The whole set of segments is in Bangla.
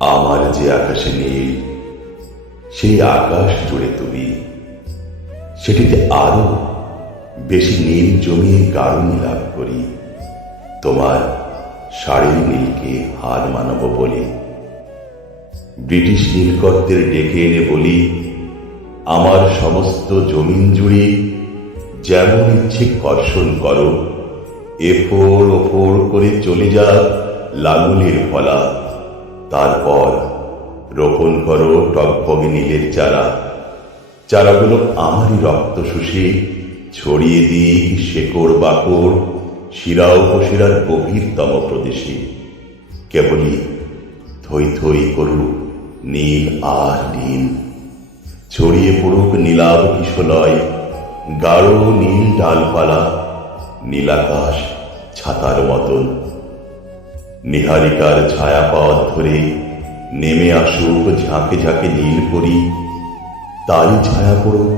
আমার যে আকাশে নীল, সেই আকাশ জুড়ে তুমি, সেটিতে আরো বেশি নীল জমিয়ে গাঢ় লাভ করি। তোমার শাড়ির নীলকে হার মানাবো বলে ব্রিটিশ নীলকরদের ডেকে এনে বলি, আমার সমস্ত জমিন জুড়ে যেমন ইচ্ছে কর্ষণ করো, এফোড় ওফোড় করে চলে যাক লাঙলের ফলা। তারপর রোপণ করো টগবগে নীলের চারা। চারাগুলো আমারই রক্ত শুষে ছড়িয়ে দিক শেকড় বাকড় শিরা উপশিরার গভীরতম প্রদেশে। কেবলই থই থই করুক নীল আর নীল, ছড়িয়ে পড়ুক নীলাভ কিশলয়, গাঢ় নীল ডালপালা, নীলাকাশ ছাতার মতন। নিহারিকার ছায়াপথ ধরে নেমে আসুক ঝাঁকে ঝাঁকে নীল করি, তারই ছায়া পড়ুক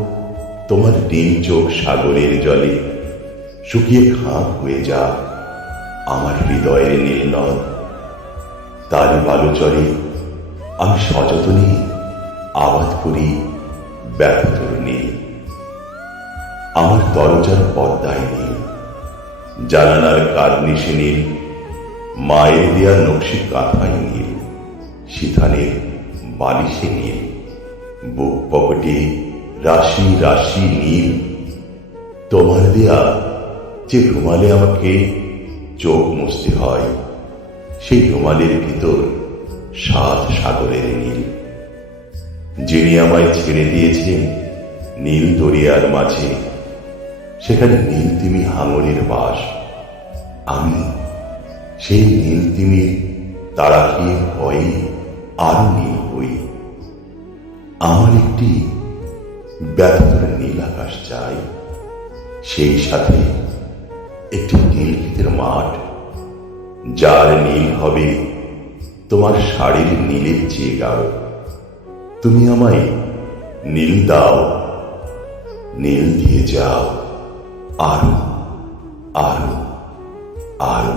তোমার নীল চোখ সাগরের জলে। শুকিয়ে খাঁক হয়ে যা আমার হৃদয়ের নীল নদ, তারই বালুচরে আমি সযত্নে আবাদ করি ব্যথতর নীল। আমার দরজার পর্দায় নীল, জানালার কার্নিশে নীল, মায়ের দেয়া নকশি কাঁথায় নীল, সিথানের বালিশে নীল, বুক পকেটে রাশি রাশি নীল। তোমার দেয়া যে রুমালে আমাকে চোখ মুছতে হয়, সেই রুমালের ভিতর 7 সাগরের নীল। যিনি আমায় ছেড়ে দিয়েছেন নীল দরিয়ার মাঝে, সেখানে নীল তিমি হাঙরের বাস। আমি সেই নীল তিমির তাড়া খেয়ে ভয়ে আরো নীল হই। আমার একটি ব্যথিত নীল আকাশ চাই, সেই সাথে একটি নীল ক্ষেতের মাঠ, যার নীল হবে তোমার শাড়ির নীলের চেয়ে গাঢ়। তুমি আমায় নীল দাও, নীল দিয়ে যাও আরো আরো আরো।